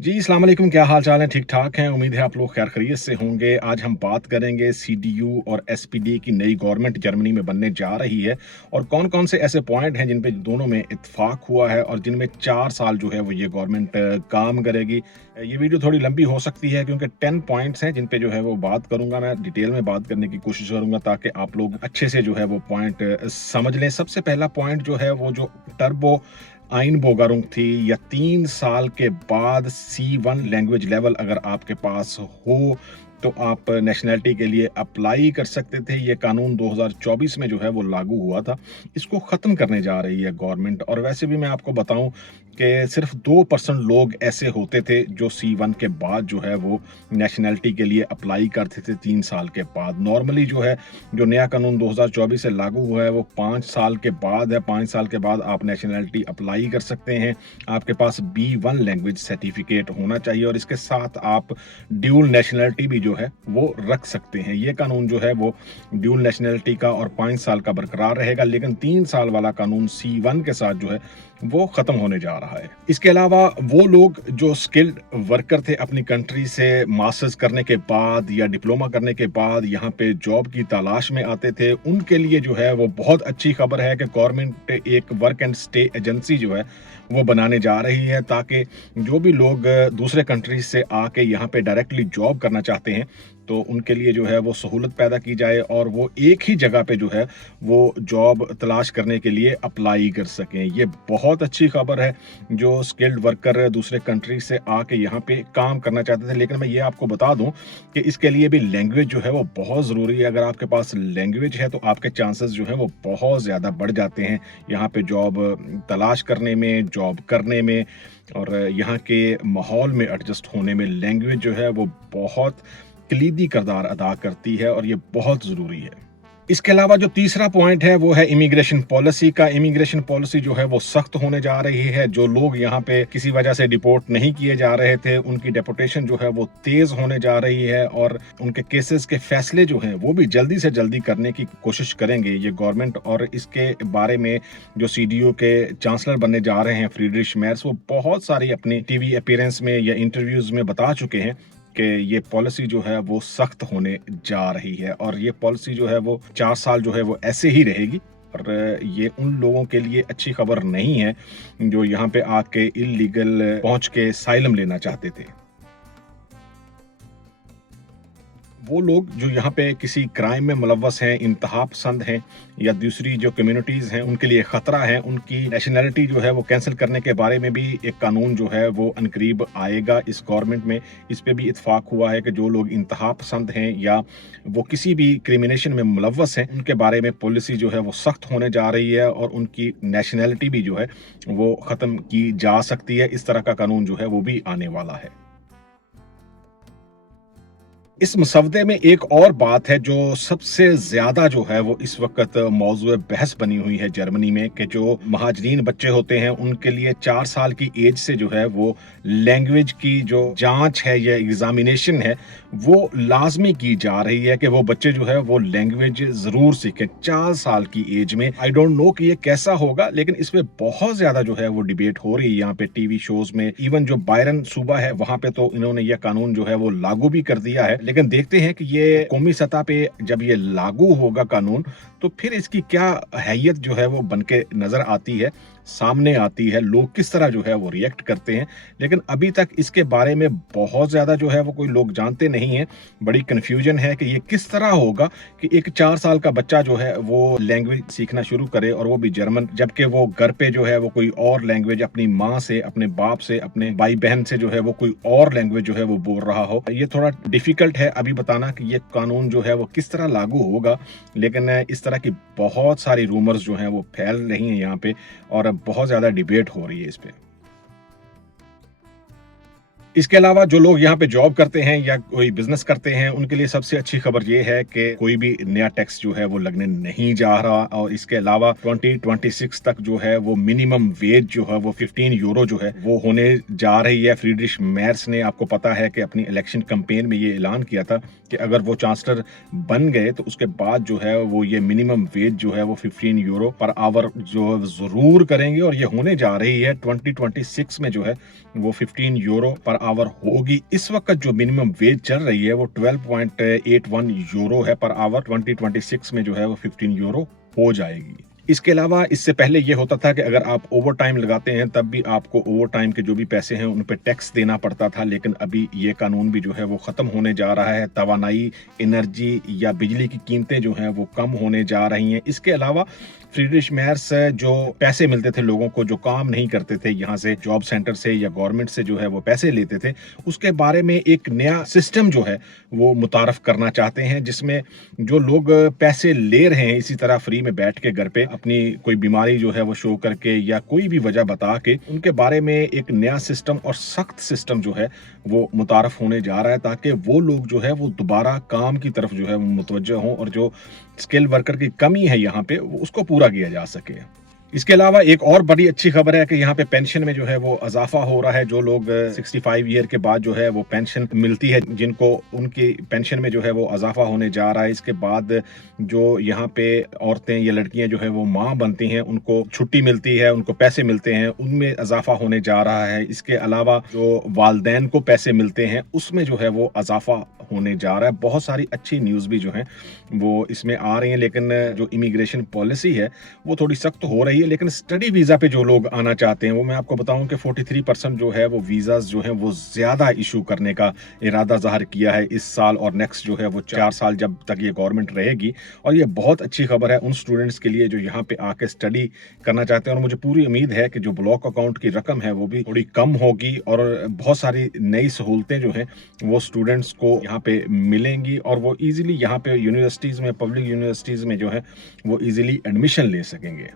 जी, अस्सलाम वालेकुम, क्या हाल चाल है? ठीक ठाक हैं, उम्मीद है आप लोग खैर खैरियत से होंगे। आज हम बात करेंगे सीडीयू और एसपीडी की नई गवर्नमेंट जर्मनी में बनने जा रही है और कौन-कौन से ऐसे पॉइंट हैं जिन पे दोनों में इत्तेफाक हुआ है और जिनमें 4 साल जो है वो ये गवर्नमेंट काम करेगी। ये वीडियो थोड़ी लंबी हो सकती है क्योंकि 10 पॉइंट्स हैं जिन पे जो है वो बात करूँगा, मैं डिटेल में बात करने की कोशिश करूँगा ताकि आप लोग अच्छे से जो है वो पॉइंट समझ लें। सबसे पहला पॉइंट जो है वो जो टर्बो आइनबोगारुंग थी या 3 साल के बाद C1 लैंग्वेज लेवल अगर आपके पास हो, तो आप नेशनैलिटी के लिए अप्लाई कर सकते थे। ये कानून 2024 में जो है वो लागू हुआ था। इसको ख़त्म करने जा रही है गवर्नमेंट और वैसे भी मैं आपको बताऊँ कि सिर्फ़ 2% लोग ऐसे होते थे जो C1 के बाद जो है वो नेशनैलिटी के लिए अप्लाई करते थे 3 साल के बाद। नॉर्मली जो है, जो नया कानून 2024 से लागू हुआ है वो 5 साल के बाद है। 5 साल के बाद आप नेशनैलिटी अप्लाई कर सकते हैं। आपके पास B1 लैंग्वेज सर्टिफिकेट होना चाहिए और इसके साथ आप ड्यूल नेशनैलिटी भी जो है वो रख सकते हैं। ये कानून जो है वो ड्यूल नेशनैलिटी का और 5 साल का बरकरार रहेगा, लेकिन 3 साल वाला कानून C1 के साथ जो है वो खत्म होने जा रहा है। इसके अलावा वो लोग जो स्किल्ड वर्कर थे अपनी कंट्री से मास्टर्स करने के बाद या डिप्लोमा करने के बाद यहाँ पे जॉब की तलाश में आते थे, उनके लिए जो है वो बहुत अच्छी खबर है कि गवर्नमेंट एक वर्क एंड स्टे एजेंसी जो है वो बनाने जा रही है ताकि जो भी लोग दूसरे कंट्रीज से आके यहाँ पे डायरेक्टली जॉब करना चाहते हैं तो उनके लिए जो है वो सहूलत पैदा की जाए और वो एक ही जगह पे जो है वो जॉब तलाश करने के लिए अप्लाई कर सकें। ये बहुत अच्छी खबर है। जो स्किल्ड वर्कर दूसरे कंट्री से आके यहाँ पे काम करना चाहते थे, लेकिन मैं ये आपको बता दूं कि इसके लिए भी लैंग्वेज जो है वो बहुत ज़रूरी है। अगर आपके पास लैंग्वेज है तो आपके चांसेस जो है वो बहुत ज़्यादा बढ़ जाते हैं यहाँ पे जॉब तलाश करने में, जॉब करने में और यहाँ के माहौल में एडजस्ट होने में। लैंग्वेज जो है वो बहुत कलीदी किरदार अदा करती है और ये बहुत ज़रूरी है। इसके अलावा जो तीसरा पॉइंट है वो है इमिग्रेशन पॉलिसी का। इमिग्रेशन पॉलिसी जो है वो सख्त होने जा रही है। जो लोग यहाँ पे किसी वजह से डिपोर्ट नहीं किए जा रहे थे, उनकी डेपोटेशन जो है वो तेज होने जा रही है और उनके केसेस के फैसले जो हैं वो भी जल्दी से जल्दी करने की कोशिश करेंगे ये गवर्नमेंट। और इसके बारे में जो सीडीयू के चांसलर बनने जा रहे हैं फ्रीडरिश मेर्स, वो बहुत सारी अपनी टीवी अपीयरेंस में या इंटरव्यूज में बता चुके हैं कि ये पॉलिसी जो है वो सख्त होने जा रही है और ये पॉलिसी जो है वो 4 साल जो है वो ऐसे ही रहेगी। और ये उन लोगों के लिए अच्छी खबर नहीं है जो यहाँ पे आके इल्लीगल पहुंच के साइलम लेना चाहते थे। वो लोग जो यहाँ पे किसी क्राइम में मुलव्वस हैं, इंतहा पसंद हैं या दूसरी जो कम्युनिटीज़ हैं उनके लिए ख़तरा है, उनकी नेशनैलिटी जो है वो कैंसिल करने के बारे में भी एक कानून जो है वो अनकरीब आएगा इस गवर्नमेंट में। इस पे भी इत्तेफाक हुआ है कि जो लोग इंतहा पसंद हैं या वो किसी भी क्रिमिनेशन में मुलव्वस हैं, उनके बारे में पॉलिसी जो है वो सख्त होने जा रही है और उनकी नेशनैलिटी भी जो है वो ख़त्म की जा सकती है। इस तरह का कानून जो है वो भी आने वाला है। इस मसवदे में एक और बात है जो सबसे ज़्यादा जो है वो इस वक़्त मौज़ूए बहस बनी हुई है जर्मनी में, कि जो महाजरीन बच्चे होते हैं उनके लिए 4 साल की एज से जो है वो लैंग्वेज की जो जाँच है या एग्ज़ामिनेशन है वो लाज़मी की जा रही है कि वो बच्चे जो है वो लैंग्वेज ज़रूर सीखें 4 साल की एज में। आई डोंट नो कि ये कैसा होगा, लेकिन इसमें बहुत ज़्यादा जो है वो डिबेट हो रही है यहाँ पे टीवी शोज़ में। इवन जो बायरन सूबा है वहाँ पे तो इन्होंने ये कानून जो है वो लागू भी कर दिया है, लेकिन देखते हैं कि ये कौमी सतह पे जब ये लागू होगा कानून तो फिर इसकी क्या हैयत जो है वो बनके नजर आती है, सामने आती है, लोग किस तरह जो है वो रिएक्ट करते हैं। लेकिन अभी तक इसके बारे में बहुत ज्यादा जो है वो कोई लोग जानते नहीं है। बड़ी कंफ्यूजन है कि ये किस तरह होगा कि एक 4 साल का बच्चा जो है वो लैंग्वेज सीखना शुरू करे और वो भी जर्मन, जबकि वो घर पे जो है वो कोई और लैंग्वेज अपनी माँ से, अपने बाप से, अपने भाई बहन से जो है वो कोई और लैंग्वेज जो है वो बोल रहा हो। ये थोड़ा डिफिकल्ट है अभी बताना कि ये कानून जो है वो किस तरह लागू होगा, लेकिन इस तरह की बहुत सारी रूमर्स जो हैं वो फैल रही हैं यहाँ पे और बहुत ज्यादा डिबेट हो रही है इस पे। इसके अलावा जो लोग यहाँ पे जॉब करते हैं या कोई बिजनेस करते हैं उनके लिए सबसे अच्छी खबर ये है कि कोई भी नया टैक्स जो है वो लगने नहीं जा रहा। और इसके अलावा 2026 तक जो है वो मिनिमम वेज जो है वो 15 यूरो जो है वो होने जा रही है। फ्रीडरिश मेर्स ने, आपको पता है कि अपनी इलेक्शन कैंपेन में ये ऐलान किया था कि अगर वो चांसलर बन गए तो उसके बाद जो है वो ये मिनिमम वेज जो है वो 15 यूरो पर आवर जो जरूर करेंगे और ये होने जा रही है 2026 में जो है वो 15 यूरो पर आवर होगी। इस वक्त जो मिनिमम वेज चल रही है वो 12.81 यूरो है पर आवर। 2026 में जो है वो 15 यूरो हो जाएगी। इसके अलावा इससे पहले ये होता था कि अगर आप ओवर टाइम लगाते हैं तब भी आपको ओवर टाइम के जो भी पैसे हैं उन पे टैक्स देना पड़ता था, लेकिन अभी ये कानून भी जो है वो ख़त्म होने जा रहा है। तवानाई, एनर्जी या बिजली की कीमतें जो हैं वो कम होने जा रही हैं। इसके अलावा फ्रीडरिश मेर्स जो पैसे मिलते थे लोगों को जो काम नहीं करते थे, यहाँ से जॉब सेंटर से या गवर्नमेंट से जो है वो पैसे लेते थे, उसके बारे में एक नया सिस्टम जो है वो मुतारफ करना चाहते हैं, जिसमें जो लोग पैसे ले रहे हैं इसी तरह फ्री में बैठ के घर पे अपनी कोई बीमारी जो है वो शो करके या कोई भी वजह बता के, उनके बारे में एक नया सिस्टम और सख्त सिस्टम जो है वो मुतारफ होने जा रहा है, ताकि वो लोग जो है वो दोबारा काम की तरफ जो है वो मुतवज्जह हों और जो स्किल वर्कर की कमी है यहाँ पे उसको पूरा किया जा सके। इसके अलावा एक और बड़ी अच्छी खबर है कि यहाँ पे पेंशन में जो है वो इजाफा हो रहा है। जो लोग 65 ईयर के बाद जो है वो पेंशन मिलती है, जिनको उनकी पेंशन में जो है वो इजाफा होने जा रहा है। इसके बाद जो यहाँ पे औरतें या लड़कियां जो है वो माँ बनती हैं, उनको छुट्टी मिलती है, उनको पैसे मिलते हैं, उनमें इजाफा होने जा रहा है। इसके अलावा जो वालदैन को पैसे मिलते हैं उसमें जो है वो इजाफा होने जा रहा है। बहुत सारी अच्छी न्यूज़ भी जो है वो इसमें आ रही हैं, लेकिन जो इमिग्रेशन पॉलिसी है वो थोड़ी सख्त हो रही है। लेकिन स्टडी वीज़ा पे जो लोग आना चाहते हैं वो मैं आपको बताऊं कि 43% जो है वो वीज़ाज जो हैं वो ज़्यादा इशू करने का इरादा ज़ाहिर किया है इस साल और नेक्स्ट जो है वो 4 साल जब तक ये गवर्नमेंट रहेगी। और ये बहुत अच्छी खबर है उन स्टूडेंट्स के लिए जो यहाँ पे आके स्टडी करना चाहते हैं। और मुझे पूरी उम्मीद है कि जो ब्लॉक अकाउंट की रकम है वो भी थोड़ी कम होगी और बहुत सारी नई सहूलतें जो हैं वो स्टूडेंट्स को यहाँ पे मिलेंगी और वो ईजिली यहाँ पे यूनिवर्सिटीज़ में, पब्लिक यूनिवर्सिटीज़ में जो है वो ईजिली एडमिशन ले सकेंगे।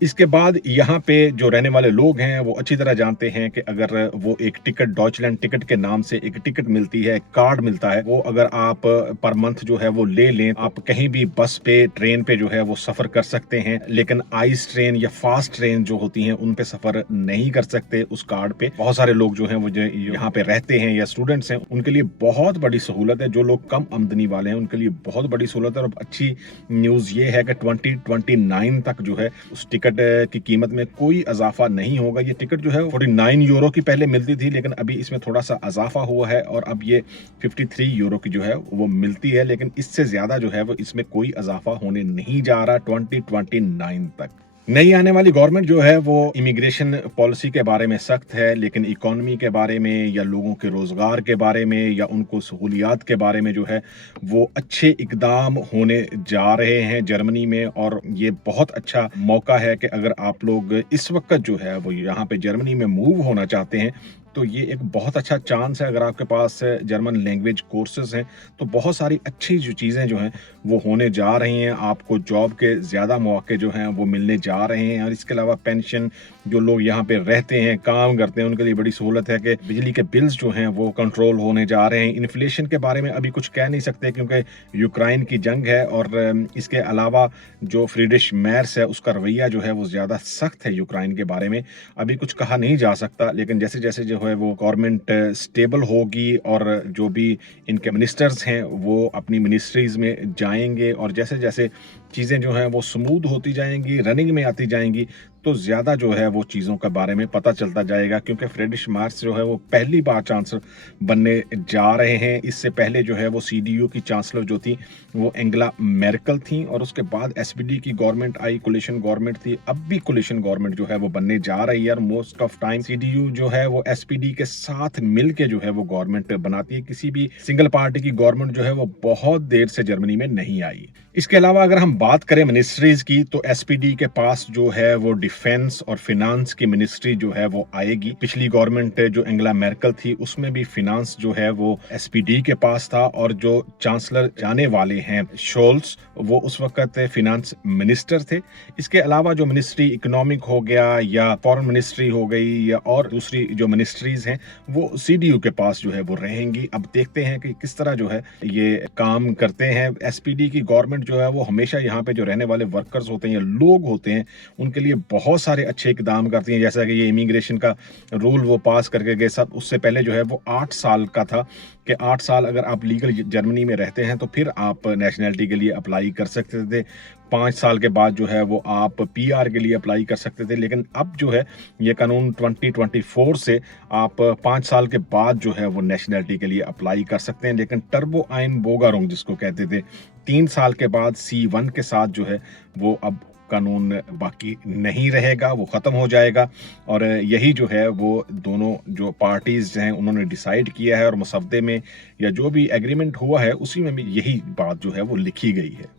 इसके बाद यहाँ पे जो रहने वाले लोग हैं वो अच्छी तरह जानते हैं कि अगर वो एक टिकट, डॉयचलैंड टिकट के नाम से एक टिकट मिलती है, कार्ड मिलता है, वो अगर आप पर मंथ जो है वो ले लें, आप कहीं भी बस पे, ट्रेन पे जो है वो सफ़र कर सकते हैं। लेकिन आइस ट्रेन या फास्ट ट्रेन जो होती हैं उन पे सफ़र नहीं कर सकते उस कार्ड पे। बहुत सारे लोग जो हैं वो यहाँ पे रहते हैं या स्टूडेंट्स हैं, उनके लिए बहुत बड़ी सहूलत है। जो लोग कम आमदनी वाले हैं उनके लिए बहुत बड़ी सहूलत है। और अच्छी न्यूज़ ये है कि 2029 तक जो है उस टिकट की कीमत में कोई इजाफा नहीं होगा। ये टिकट जो है 49 यूरो की पहले मिलती थी, लेकिन अभी इसमें थोड़ा सा इजाफा हुआ है और अब ये 53 यूरो की जो है वो मिलती है। लेकिन इससे ज्यादा जो है वो इसमें कोई इजाफा होने नहीं जा रहा 2029 तक। नई आने वाली गवर्नमेंट जो है वो इमिग्रेशन पॉलिसी के बारे में सख्त है, लेकिन इकोनॉमी के बारे में या लोगों के रोज़गार के बारे में या उनको सहूलियात के बारे में जो है वो अच्छे इकदाम होने जा रहे हैं जर्मनी में। और ये बहुत अच्छा मौका है कि अगर आप लोग इस वक्त जो है वो यहाँ पे जर्मनी में मूव होना चाहते हैं तो ये एक बहुत अच्छा चांस है। अगर आपके पास जर्मन लैंग्वेज कोर्सेज हैं तो बहुत सारी अच्छी जो चीज़ें जो हैं वो होने जा रही हैं। आपको जॉब के ज़्यादा मौके जो हैं वो मिलने जा रहे हैं। और इसके अलावा पेंशन, जो लोग यहाँ पे रहते हैं, काम करते हैं, उनके लिए बड़ी सहूलत है कि बिजली के बिल्स जो हैं वो कंट्रोल होने जा रहे हैं। इन्फ्लेशन के बारे में अभी कुछ कह नहीं सकते क्योंकि यूक्रेन की जंग है। और इसके अलावा जो फ्रीडरिश मेर्स है उसका रवैया जो है वो ज़्यादा सख्त है यूक्रेन के बारे में, अभी कुछ कहा नहीं जा सकता। लेकिन जैसे जैसे जो है वो गवर्नमेंट स्टेबल होगी और जो भी इनके मिनिस्टर्स हैं वो अपनी मिनिस्ट्रीज में जाएंगे और जैसे जैसे चीज़ें जो हैं वो स्मूथ होती जाएंगी, रनिंग में आती जाएंगी, तो ज़्यादा जो है वो चीज़ों के बारे में पता चलता जाएगा। क्योंकि फ्रीडरिश मेर्स जो है वो पहली बार चांसलर बनने जा रहे हैं। इससे पहले जो है वो CDU की चांसलर जो थी वो एंगेला मेर्केल थी और उसके बाद SPD की गवर्नमेंट आई, कोलिशन गवर्नमेंट थी। अब भी कोलिशन गवर्नमेंट जो है वो बनने जा रही है और मोस्ट ऑफ टाइम CDU जो है वो SPD के साथ मिल के जो है वो गवर्नमेंट बनाती है। किसी भी सिंगल पार्टी की गवर्नमेंट जो है वो बहुत देर से जर्मनी में नहीं आई। इसके अलावा अगर हम बात करें मिनिस्ट्रीज की तो SPD के पास जो है वो डिफेंस और फिनांस की मिनिस्ट्री जो है वो आएगी। पिछली गवर्नमेंट जो एंगेला मेर्केल थी उसमें भी फिनांस जो है वो SPD के पास था और जो चांसलर जाने वाले हैं शोल्स वो उस वक्त फिनांस मिनिस्टर थे। इसके अलावा जो मिनिस्ट्री इकोनॉमिक हो गया या फॉरेन मिनिस्ट्री हो गई या और दूसरी जो मिनिस्ट्रीज हैं वो CDU के पास जो है वो रहेंगी। अब देखते हैं कि किस तरह जो है ये काम करते हैं। SPD की गवर्नमेंट जो है वो हमेशा यहाँ पे जो रहने वाले वर्कर्स होते हैं या लोग होते हैं उनके लिए बहुत सारे अच्छे इकदाम करती हैं। जैसा कि ये इमिग्रेशन का रूल वो पास करके गए, सब उससे पहले जो है वो 8 साल का था कि 8 साल अगर आप लीगल जर्मनी में रहते हैं तो फिर आप नेशनलिटी के लिए अप्लाई कर सकते थे। 5 साल के बाद जो है वो आप पीआर के लिए अप्लाई कर सकते थे, लेकिन अब जो है ये कानून 2024 से आप 5 साल के बाद जो है वो नेशनैलिटी के लिए अप्लाई कर सकते हैं। लेकिन टर्बो आइन बोगारोंग जिसको कहते थे, 3 साल के बाद C1 के साथ जो है वो अब कानून बाकी नहीं रहेगा, वो ख़त्म हो जाएगा। और यही जो है वो दोनों जो पार्टीज़ हैं उन्होंने डिसाइड किया है, और मसवदे में या जो भी एग्रीमेंट हुआ है उसी में भी यही बात जो है वो लिखी गई है।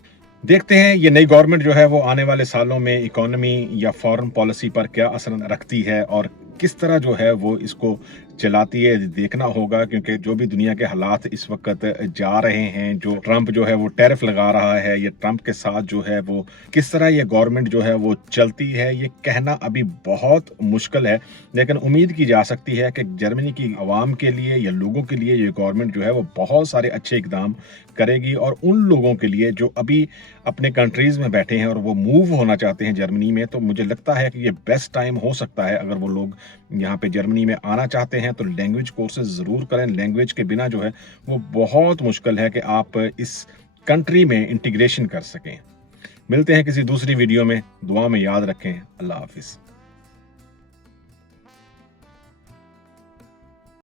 देखते हैं ये नई गवर्नमेंट जो है वो आने वाले सालों में इकोनॉमी या फॉरेन पॉलिसी पर क्या असर रखती है और किस तरह जो है वो इसको चलाती है, देखना होगा। क्योंकि जो भी दुनिया के हालात इस वक्त जा रहे हैं, जो ट्रंप जो है वो टैरिफ लगा रहा है, ये ट्रंप के साथ जो है वो किस तरह ये गवर्नमेंट जो है वो चलती है, ये कहना अभी बहुत मुश्किल है। लेकिन उम्मीद की जा सकती है कि जर्मनी की आवाम के लिए या लोगों के लिए ये गवर्नमेंट जो है वो बहुत सारे अच्छे इकदाम करेगी। और उन लोगों के लिए जो अभी अपने कंट्रीज़ में बैठे हैं और वो मूव होना चाहते हैं जर्मनी में, तो मुझे लगता है कि ये बेस्ट टाइम हो सकता है। अगर वो लोग यहाँ पे जर्मनी में आना चाहते हैं तो लैंग्वेज कोर्सेज ज़रूर करें। लैंग्वेज के बिना जो है वो बहुत मुश्किल है कि आप इस कंट्री में इंटीग्रेशन कर सकें। मिलते हैं किसी दूसरी वीडियो में, दुआ में याद रखें। अल्लाह हाफिज़।